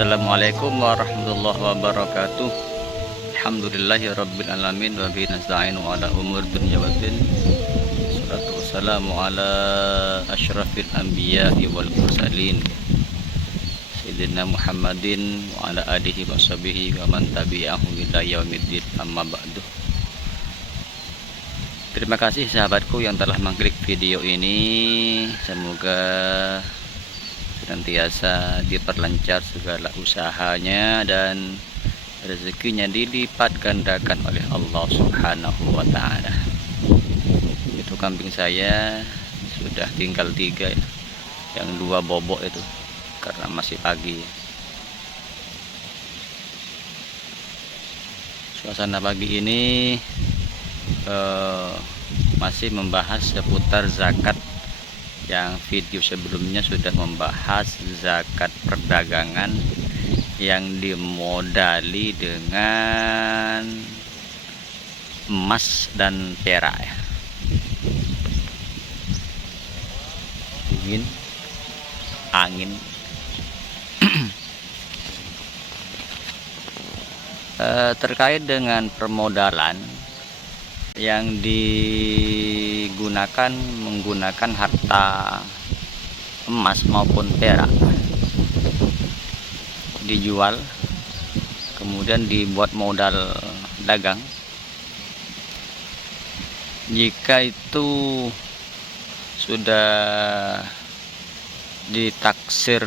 Assalamualaikum warahmatullahi wabarakatuh. Alhamdulillahirabbil alamin wa bihi nasta'inu ala umur dunya waddin. Wassalatu wassalamu ala asyrafil anbiya'i wal mursalin sayyidina Muhammadin wa ala alihi wa sahbihi wa man tabi'ahum ila yaumiddin, amma ba'du. Terima kasih sahabatku yang telah mengklik video ini. Semoga senantiasa diperlancar segala usahanya dan rezekinya dilipat gandakan oleh Allah Subhanahu wa ta'ala. Itu kambing saya sudah tinggal 3 ya. Yang 2 bobok itu karena masih pagi. Suasana pagi ini masih membahas seputar zakat. Yang video sebelumnya sudah membahas zakat perdagangan yang dimodali dengan emas dan perak ya. Dingin, angin. Terkait dengan permodalan yang digunakan menggunakan harta emas maupun perak, dijual kemudian dibuat modal dagang. Jika itu sudah ditaksir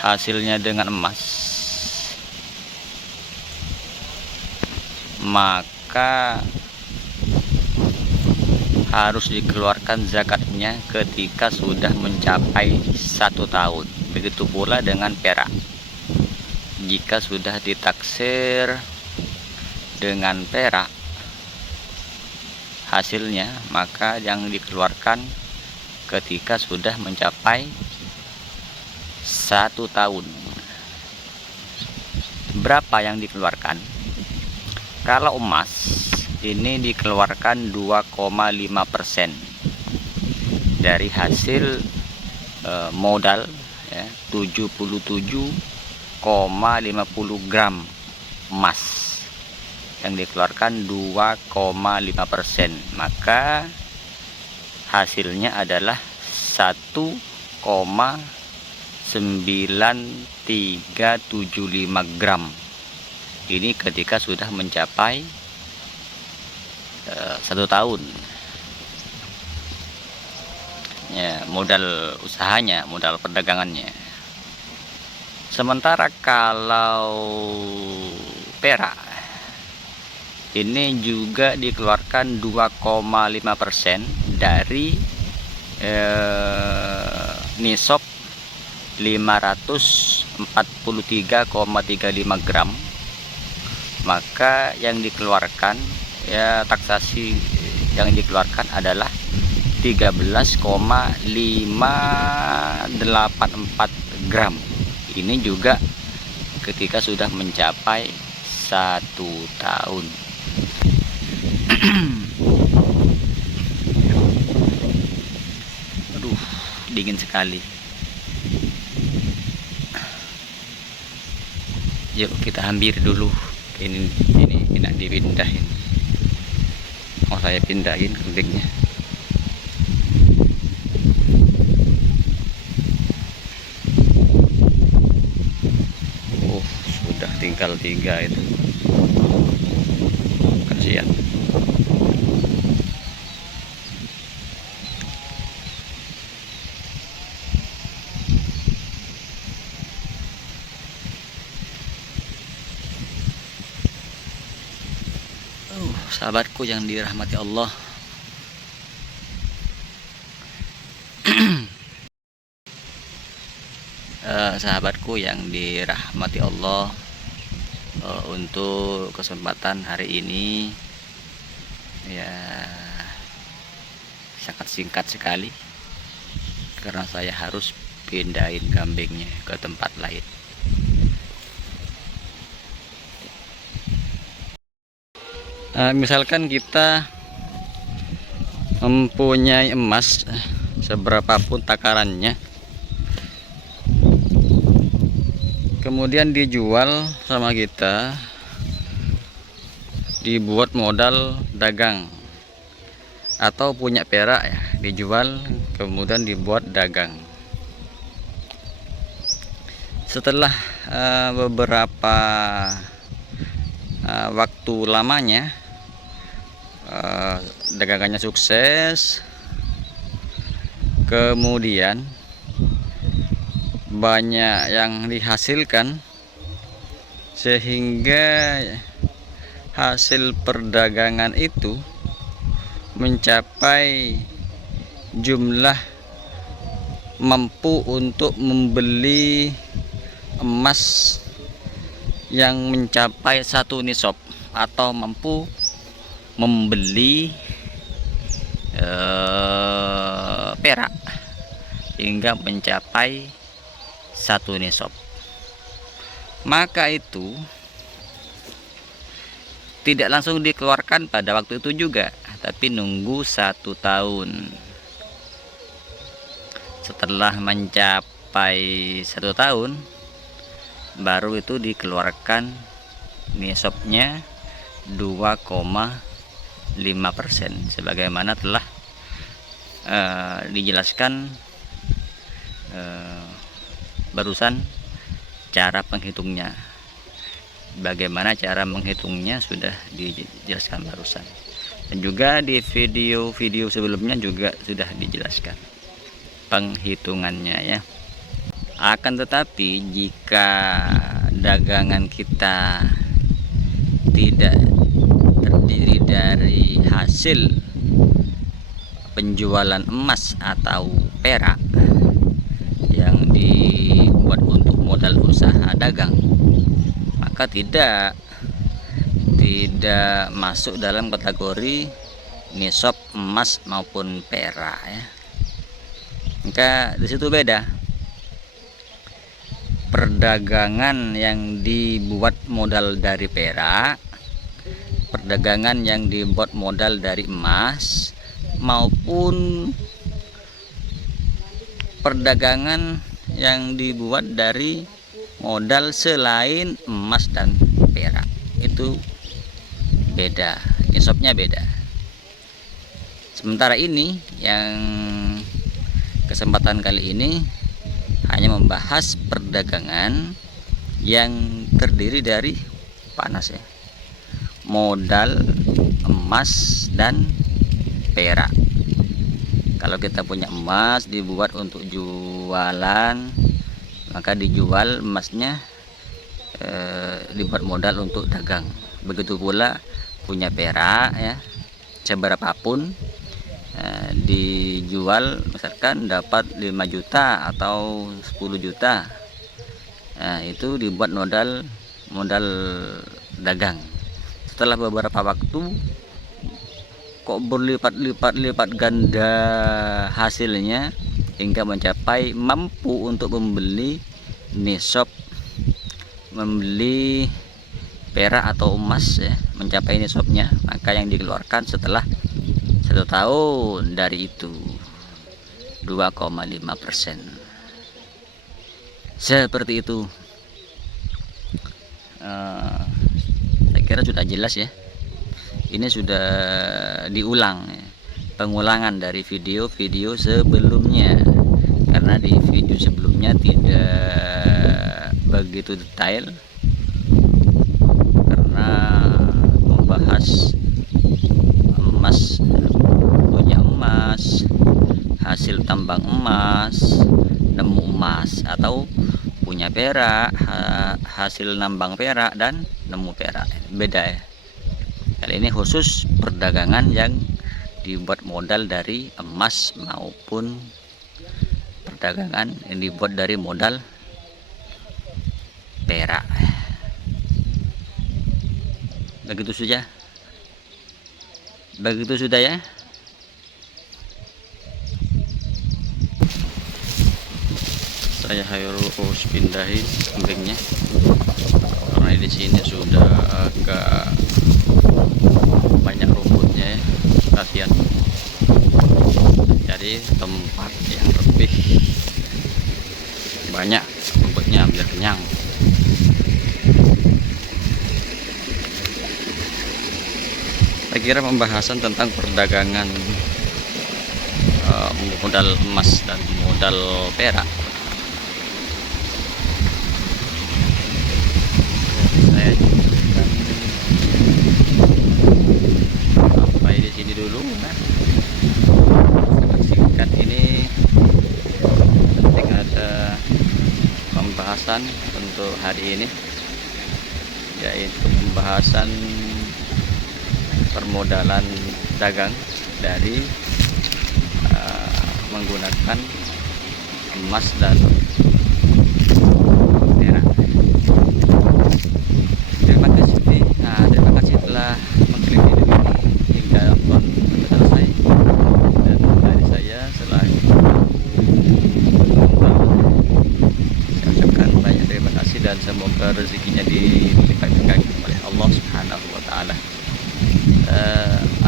hasilnya dengan emas, maka harus dikeluarkan zakatnya ketika sudah mencapai 1 tahun. Begitu pula dengan perak. Jika sudah ditaksir dengan perak hasilnya, maka yang dikeluarkan ketika sudah mencapai 1 tahun. Berapa yang dikeluarkan? Kalau emas ini dikeluarkan 2,5% dari hasil modal ya, 77,50 gram emas yang dikeluarkan 2,5%, maka hasilnya adalah 1,9375 gram. Ini ketika sudah mencapai 1 tahun ya, modal usahanya, modal perdagangannya. Sementara kalau perak ini juga dikeluarkan 2,5% dari nisab 543,35 gram. Maka yang dikeluarkan ya, taksasi yang dikeluarkan adalah 13,584 gram. Ini juga ketika sudah mencapai 1 tahun. Aduh, dingin sekali. Yuk kita hampir dulu. Ini nak dipindahin. Mau saya pindahin kambingnya. Sudah tinggal 3 itu. Kasihan. Sahabatku yang dirahmati Allah, sahabatku yang dirahmati Allah, untuk kesempatan hari ini ya sangat singkat sekali karena saya harus pindahin kambingnya ke tempat lain. Misalkan kita mempunyai emas seberapapun takarannya, kemudian dijual sama kita, dibuat modal dagang atau punya perak ya, dijual kemudian dibuat dagang. Setelah beberapa waktu lamanya, dagangannya sukses, kemudian banyak yang dihasilkan sehingga hasil perdagangan itu mencapai jumlah mampu untuk membeli emas yang mencapai 1 nisab, atau mampu membeli perak hingga mencapai 1 nisab. Maka itu tidak langsung dikeluarkan pada waktu itu juga, tapi nunggu 1 tahun. Setelah mencapai 1 tahun, baru itu dikeluarkan nisabnya 2,5%, sebagaimana telah dijelaskan barusan cara penghitungnya. Bagaimana cara menghitungnya sudah dijelaskan barusan, dan juga di video-video sebelumnya juga sudah dijelaskan penghitungannya ya. Akan tetapi jika dagangan kita tidak terdiri dari hasil penjualan emas atau perak yang dibuat untuk modal usaha dagang, maka tidak masuk dalam kategori nisab emas maupun perak ya. Maka di situ beda. Perdagangan yang dibuat modal dari perak, perdagangan yang dibuat modal dari emas, maupun perdagangan yang dibuat dari modal selain emas dan perak, itu beda, nisabnya beda. Sementara ini yang kesempatan kali ini hanya membahas perdagangan yang terdiri dari panas ya, modal emas dan perak. Kalau kita punya emas dibuat untuk jualan, maka dijual emasnya, dibuat modal untuk dagang. Begitu pula punya perak ya, seberapapun, dijual misalkan dapat 5 juta atau 10 juta, nah, itu dibuat modal dagang. Setelah beberapa waktu kok berlipat ganda hasilnya hingga mencapai mampu untuk membeli nisab, membeli perak atau emas ya, mencapai nisabnya, maka yang dikeluarkan setelah 1 tahun dari itu 2,5%. Seperti itu. Saya kira sudah jelas ya. Ini sudah diulang ya, pengulangan dari video-video sebelumnya, karena di video sebelumnya tidak begitu detail karena membahas emas, punya emas, hasil tambang emas, nemu emas, atau punya perak, hasil nambang perak dan nemu perak. Beda ya. Kali ini khusus perdagangan yang dibuat modal dari emas maupun perdagangan yang dibuat dari modal perak. Begitu saja. Begitu sudah ya. Saya harus pindahin kambingnya karena di sini sudah agak banyak rumputnya ya. Kasihan, jadi tempat yang lebih banyak rumputnya biar kenyang. Saya kira pembahasan tentang perdagangan modal emas dan modal perak. Saya cukupkan sampai di sini dulu. Singkat ini penting ada pembahasan untuk hari ini, yaitu pembahasan permodalan dagang dari menggunakan emas dan perak. Terima kasih telah mengklik video ini hingga nonton selesai. Dan dari saya selaku saya ucapkan banyak terima kasih dan semoga rezekinya dilipat-lipat oleh Allah Subhanahu wa Ta'ala.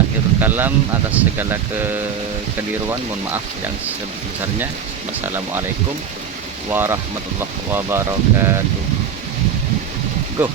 Akhirul kalam, atas segala kekeliruan mohon maaf yang sebesarnya. Wassalamualaikum warahmatullahi wabarakatuh. Go.